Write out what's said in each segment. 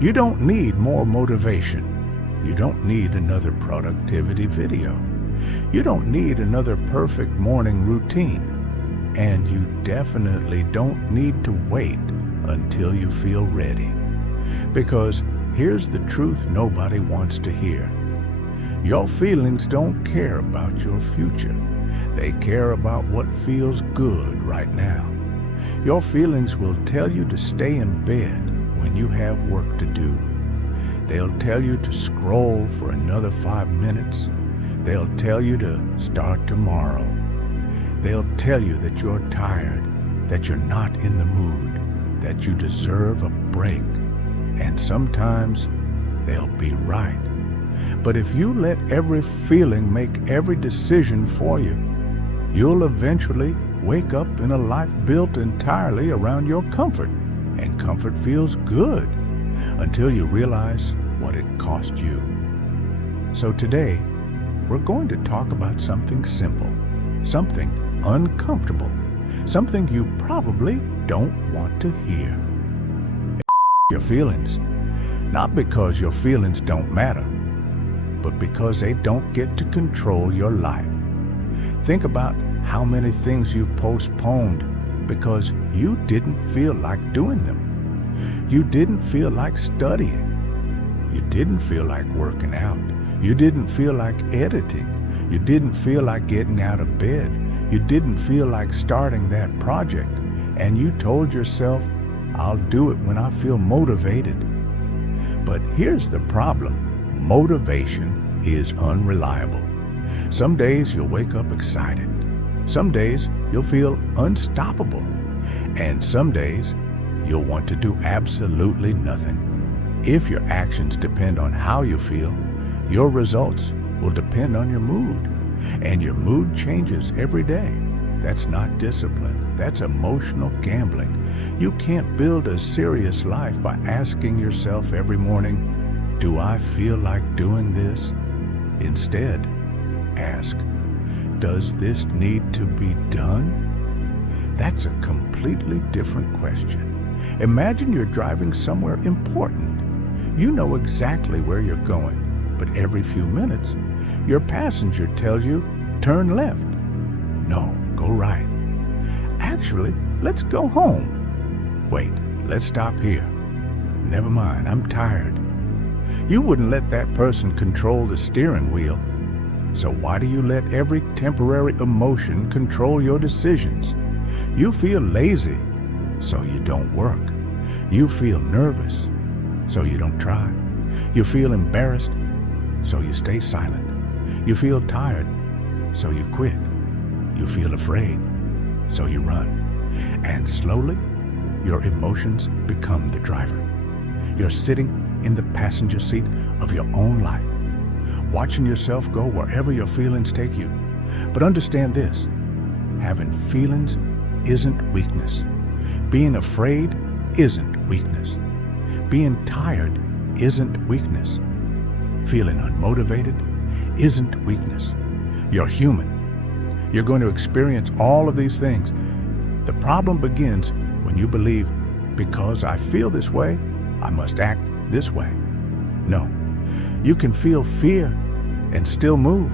You don't need more motivation. You don't need another productivity video. You don't need another perfect morning routine. And you definitely don't need to wait until you feel ready. Because here's the truth nobody wants to hear. Your feelings don't care about your future. They care about what feels good right now. Your feelings will tell you to stay in bed when you have work to do. They'll tell you to scroll for another 5 minutes. They'll tell you to start tomorrow. They'll tell you that you're tired, that you're not in the mood, that you deserve a break. And sometimes they'll be right. But if you let every feeling make every decision for you, you'll eventually wake up in a life built entirely around your comfort. And comfort feels good until you realize what it cost you. So today, we're going to talk about something simple, something uncomfortable, something you probably don't want to hear. Your feelings. Not because your feelings don't matter, but because they don't get to control your life. Think about how many things you've postponed because you didn't feel like doing them. You didn't feel like studying. You didn't feel like working out. You didn't feel like editing. You didn't feel like getting out of bed. You didn't feel like starting that project. And you told yourself, I'll do it when I feel motivated. But here's the problem. Motivation is unreliable. Some days you'll wake up excited. Some days you'll feel unstoppable. And some days you'll want to do absolutely nothing. If your actions depend on how you feel, your results will depend on your mood. And your mood changes every day. That's not discipline. That's emotional gambling. You can't build a serious life by asking yourself every morning, do I feel like doing this? Instead, ask, does this need to be done? That's a completely different question. Imagine you're driving somewhere important. You know exactly where you're going, but every few minutes, your passenger tells you, turn left. No, go right. Actually, let's go home. Wait, let's stop here. Never mind, I'm tired. You wouldn't let that person control the steering wheel. So why do you let every temporary emotion control your decisions? You feel lazy, so you don't work. You feel nervous, so you don't try. You feel embarrassed, so you stay silent. You feel tired, so you quit. You feel afraid, so you run. And slowly, your emotions become the driver. You're sitting in the passenger seat of your own life, watching yourself go wherever your feelings take you. But understand this, having feelings isn't weakness. Being afraid isn't weakness. Being tired isn't weakness. Feeling unmotivated isn't weakness. You're human. You're going to experience all of these things. The problem begins when you believe, because I feel this way, I must act this way. No. You can feel fear and still move.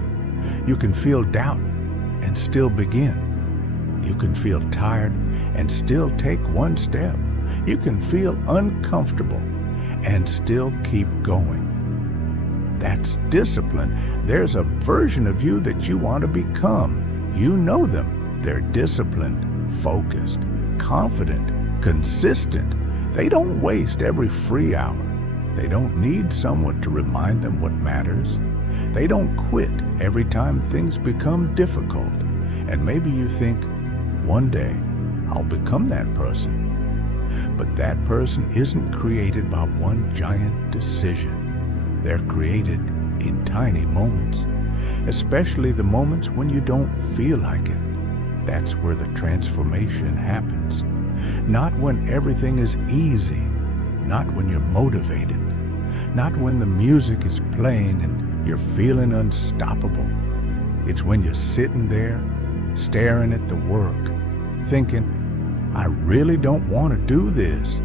You can feel doubt and still begin. You can feel tired and still take one step. You can feel uncomfortable and still keep going. That's discipline. There's a version of you that you want to become. You know them. They're disciplined, focused, confident, consistent. They don't waste every free hour. They don't need someone to remind them what matters. They don't quit every time things become difficult. And maybe you think, one day I'll become that person. But that person isn't created by one giant decision. They're created in tiny moments, especially the moments when you don't feel like it. That's where the transformation happens. Not when everything is easy, not when you're motivated, not when the music is playing and you're feeling unstoppable. It's when you're sitting there, staring at the work, thinking, I really don't want to do this.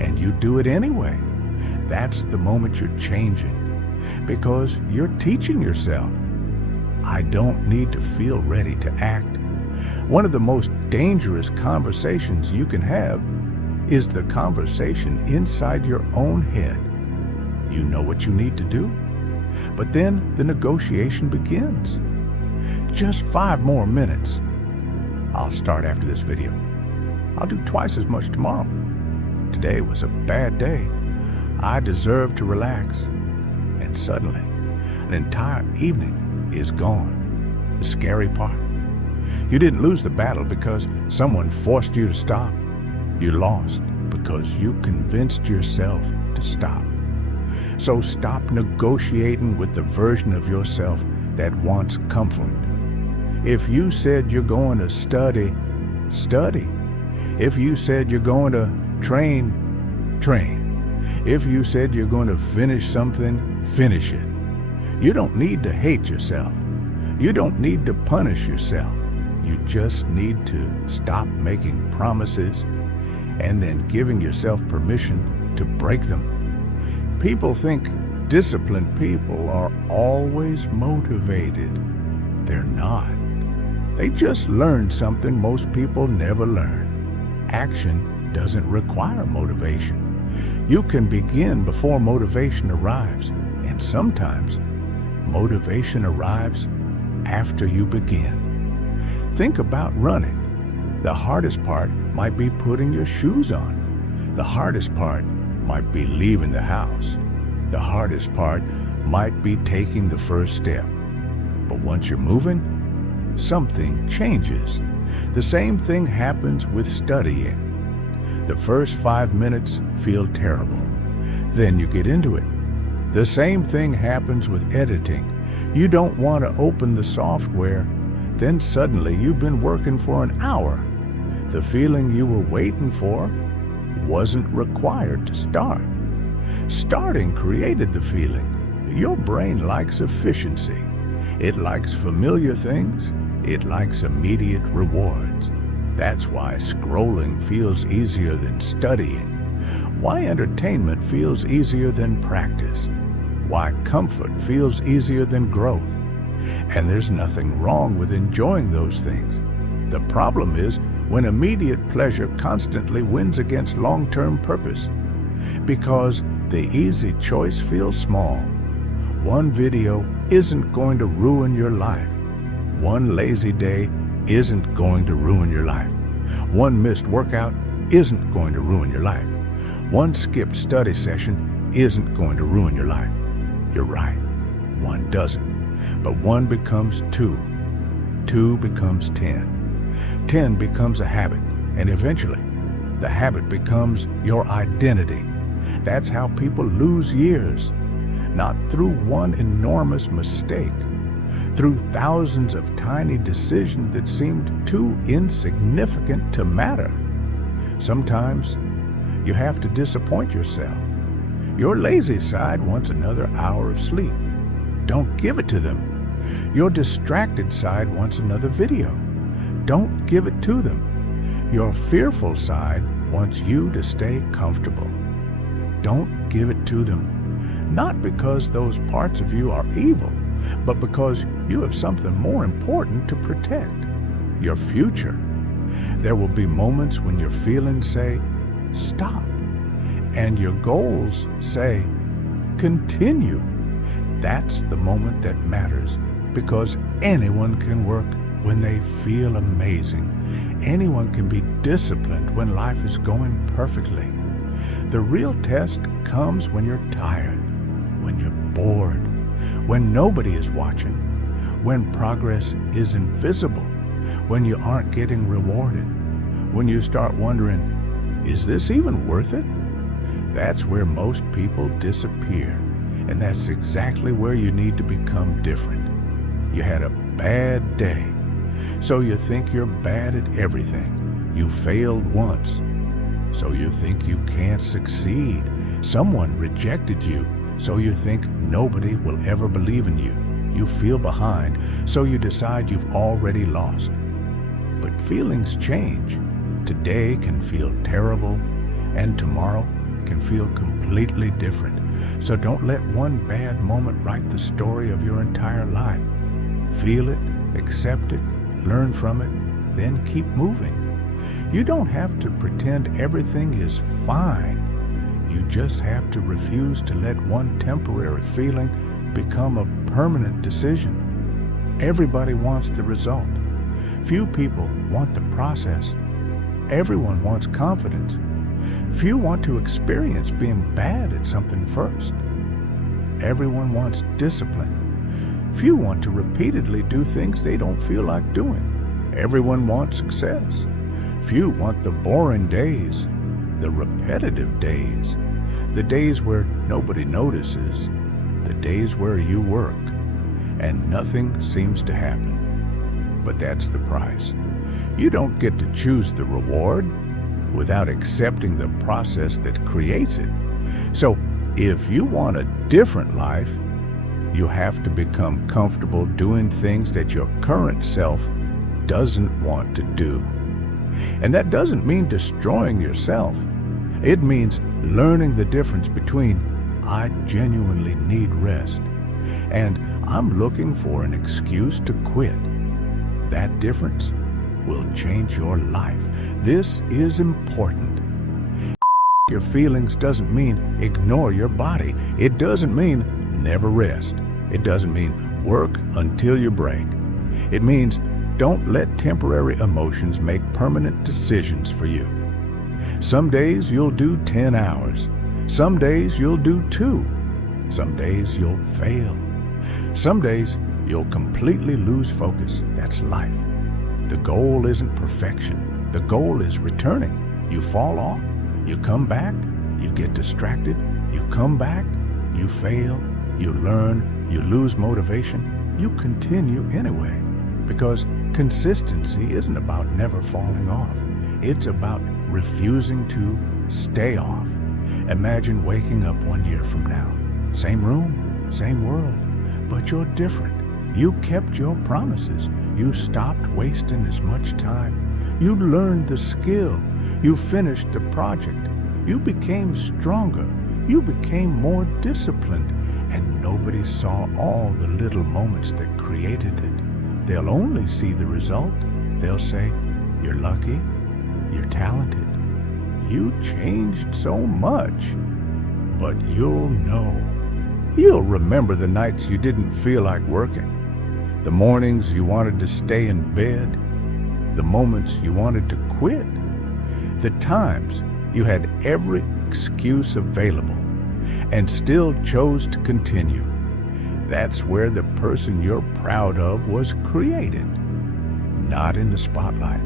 And you do it anyway, That's the moment you're changing, because you're teaching yourself, I don't need to feel ready to act. One of the most dangerous conversations you can have is the conversation inside your own head. You know what you need to do, but then the negotiation begins. Just 5 more minutes. I'll start after this video. I'll do twice as much tomorrow. Today was a bad day. I deserve to relax. And suddenly, an entire evening is gone. The scary part, you didn't lose the battle because someone forced you to stop. You lost because you convinced yourself to stop. So stop negotiating with the version of yourself that wants comfort. If you said you're going to study, study. If you said you're going to train, train. If you said you're going to finish something, finish it. You don't need to hate yourself. You don't need to punish yourself. You just need to stop making promises and then giving yourself permission to break them. People think disciplined people are always motivated. They're not. They just learned something most people never learn. Action doesn't require motivation. You can begin before motivation arrives, and sometimes motivation arrives after you begin. Think about running. The hardest part might be putting your shoes on. The hardest part might be leaving the house. The hardest part might be taking the first step. But once you're moving, something changes. The same thing happens with studying. The first 5 minutes feel terrible. Then you get into it. The same thing happens with editing. You don't want to open the software. Then suddenly you've been working for an hour. The feeling you were waiting for wasn't required to start. Starting created the feeling. Your brain likes efficiency. It likes familiar things. It likes immediate rewards. That's why scrolling feels easier than studying. Why entertainment feels easier than practice. Why comfort feels easier than growth. And there's nothing wrong with enjoying those things. The problem is when immediate pleasure constantly wins against long-term purpose. Because the easy choice feels small. One video isn't going to ruin your life. One lazy day isn't going to ruin your life. One missed workout isn't going to ruin your life. One skipped study session isn't going to ruin your life. You're right, one doesn't. But 1 becomes 2. 2 becomes 10. 10 becomes a habit, and eventually, the habit becomes your identity. That's how people lose years. Not through one enormous mistake, through thousands of tiny decisions that seemed too insignificant to matter. Sometimes you have to disappoint yourself. Your lazy side wants another hour of sleep. Don't give it to them. Your distracted side wants another video. Don't give it to them. Your fearful side wants you to stay comfortable. Don't give it to them. Not because those parts of you are evil, but because you have something more important to protect, your future. There will be moments when your feelings say, stop, and your goals say, continue. That's the moment that matters, because anyone can work when they feel amazing. Anyone can be disciplined when life is going perfectly. The real test comes when you're tired, when you're bored, when nobody is watching, when progress is invisible, when you aren't getting rewarded, when you start wondering, is this even worth it? That's where most people disappear, and that's exactly where you need to become different. You had a bad day, so you think you're bad at everything. You failed once, so you think you can't succeed. Someone rejected you, so you think nobody will ever believe in you. You feel behind, so you decide you've already lost. But feelings change. Today can feel terrible, and tomorrow can feel completely different. So don't let one bad moment write the story of your entire life. Feel it, accept it, learn from it, then keep moving. You don't have to pretend everything is fine. You just have to refuse to let one temporary feeling become a permanent decision. Everybody wants the result. Few people want the process. Everyone wants confidence. Few want to experience being bad at something first. Everyone wants discipline. Few want to repeatedly do things they don't feel like doing. Everyone wants success. Few want the boring days, the repetitive days, the days where nobody notices, the days where you work and nothing seems to happen. But that's the price. You don't get to choose the reward without accepting the process that creates it. So if you want a different life, you have to become comfortable doing things that your current self doesn't want to do. And that doesn't mean destroying yourself. It means learning the difference between I genuinely need rest and I'm looking for an excuse to quit. That difference will change your life. This is important. Your feelings doesn't mean ignore your body. It doesn't mean never rest. It doesn't mean work until you break. It means don't let temporary emotions make permanent decisions for you. Some days you'll do 10 hours. Some days you'll do 2. Some days you'll fail. Some days you'll completely lose focus. That's life. The goal isn't perfection. The goal is returning. You fall off, you come back, you get distracted, you come back, you fail, you learn, you lose motivation, you continue anyway. Because consistency isn't about never falling off. It's about refusing to stay off. Imagine waking up 1 year from now. Same room, same world, but you're different. You kept your promises. You stopped wasting as much time. You learned the skill. You finished the project. You became stronger. You became more disciplined. And nobody saw all the little moments that created it. They'll only see the result. They'll say, you're lucky, you're talented, you changed so much. But you'll know. You'll remember the nights you didn't feel like working, the mornings you wanted to stay in bed, the moments you wanted to quit, the times you had every excuse available and still chose to continue. That's where the person you're proud of was created. Not in the spotlight,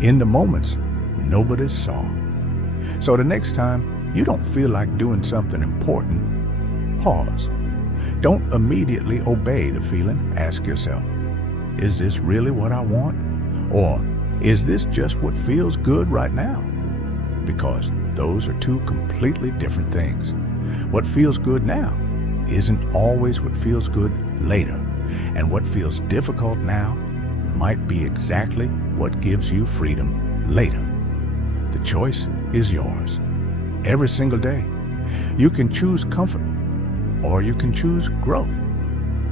in the moments nobody saw. So the next time you don't feel like doing something important, pause. Don't immediately obey the feeling. Ask yourself, is this really what I want? Or is this just what feels good right now? Because those are two completely different things. What feels good now isn't always what feels good later. And what feels difficult now might be exactly what gives you freedom later. The choice is yours. Every single day, you can choose comfort, or you can choose growth.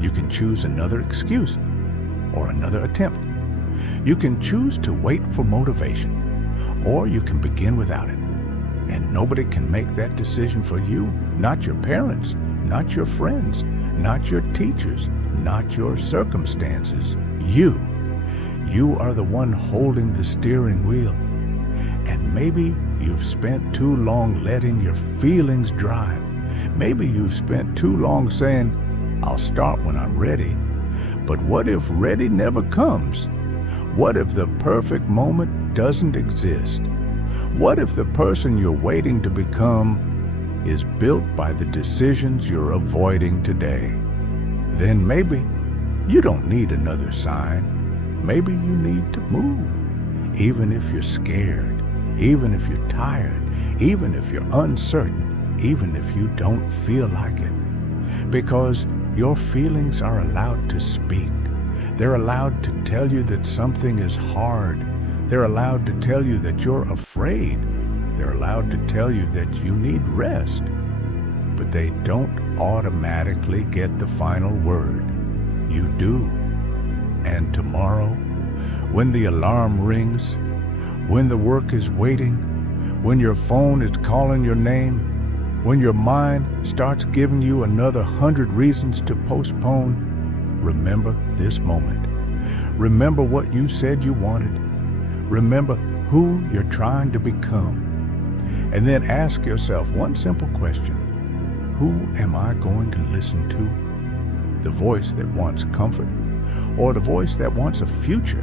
You can choose another excuse or another attempt. You can choose to wait for motivation, or you can begin without it. And nobody can make that decision for you. Not your parents, not your friends, not your teachers, not your circumstances. You are the one holding the steering wheel. And maybe you've spent too long letting your feelings drive. Maybe you've spent too long saying, I'll start when I'm ready. But what if ready never comes? What if the perfect moment doesn't exist? What if the person you're waiting to become is built by the decisions you're avoiding today? Then maybe you don't need another sign. Maybe you need to move. Even if you're scared, even if you're tired, even if you're uncertain, even if you don't feel like it. Because your feelings are allowed to speak. They're allowed to tell you that something is hard. They're allowed to tell you that you're afraid. They're allowed to tell you that you need rest, but they don't automatically get the final word. You do. And tomorrow, when the alarm rings, when the work is waiting, when your phone is calling your name, when your mind starts giving you another 100 reasons to postpone, remember this moment. Remember what you said you wanted. Remember who you're trying to become. And then ask yourself one simple question. Who am I going to listen to? The voice that wants comfort or the voice that wants a future?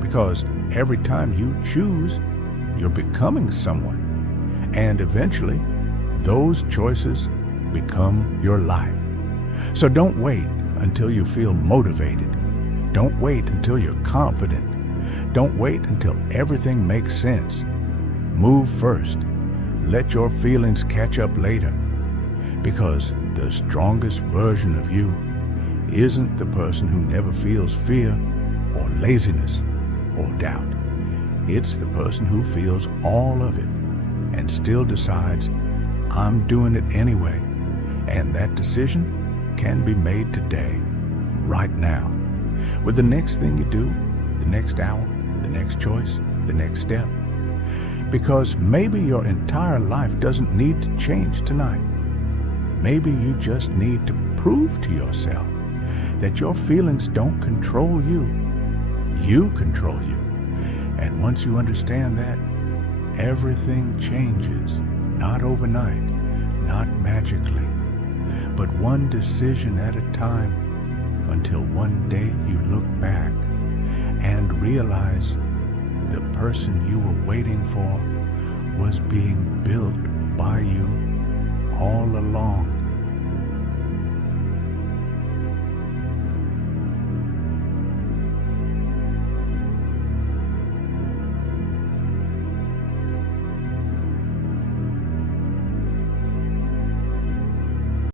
Because every time you choose, you're becoming someone. And eventually, those choices become your life. So don't wait until you feel motivated. Don't wait until you're confident. Don't wait until everything makes sense. Move first. Let your feelings catch up later. Because the strongest version of you isn't the person who never feels fear or laziness or doubt. It's the person who feels all of it and still decides, I'm doing it anyway. And that decision can be made today, right now, with the next thing you do, the next hour, the next choice, the next step. Because maybe your entire life doesn't need to change tonight. Maybe you just need to prove to yourself that your feelings don't control you. You control you. And once you understand that, everything changes, not overnight, not magically, but one decision at a time, until one day you look back and realize the person you were waiting for was being built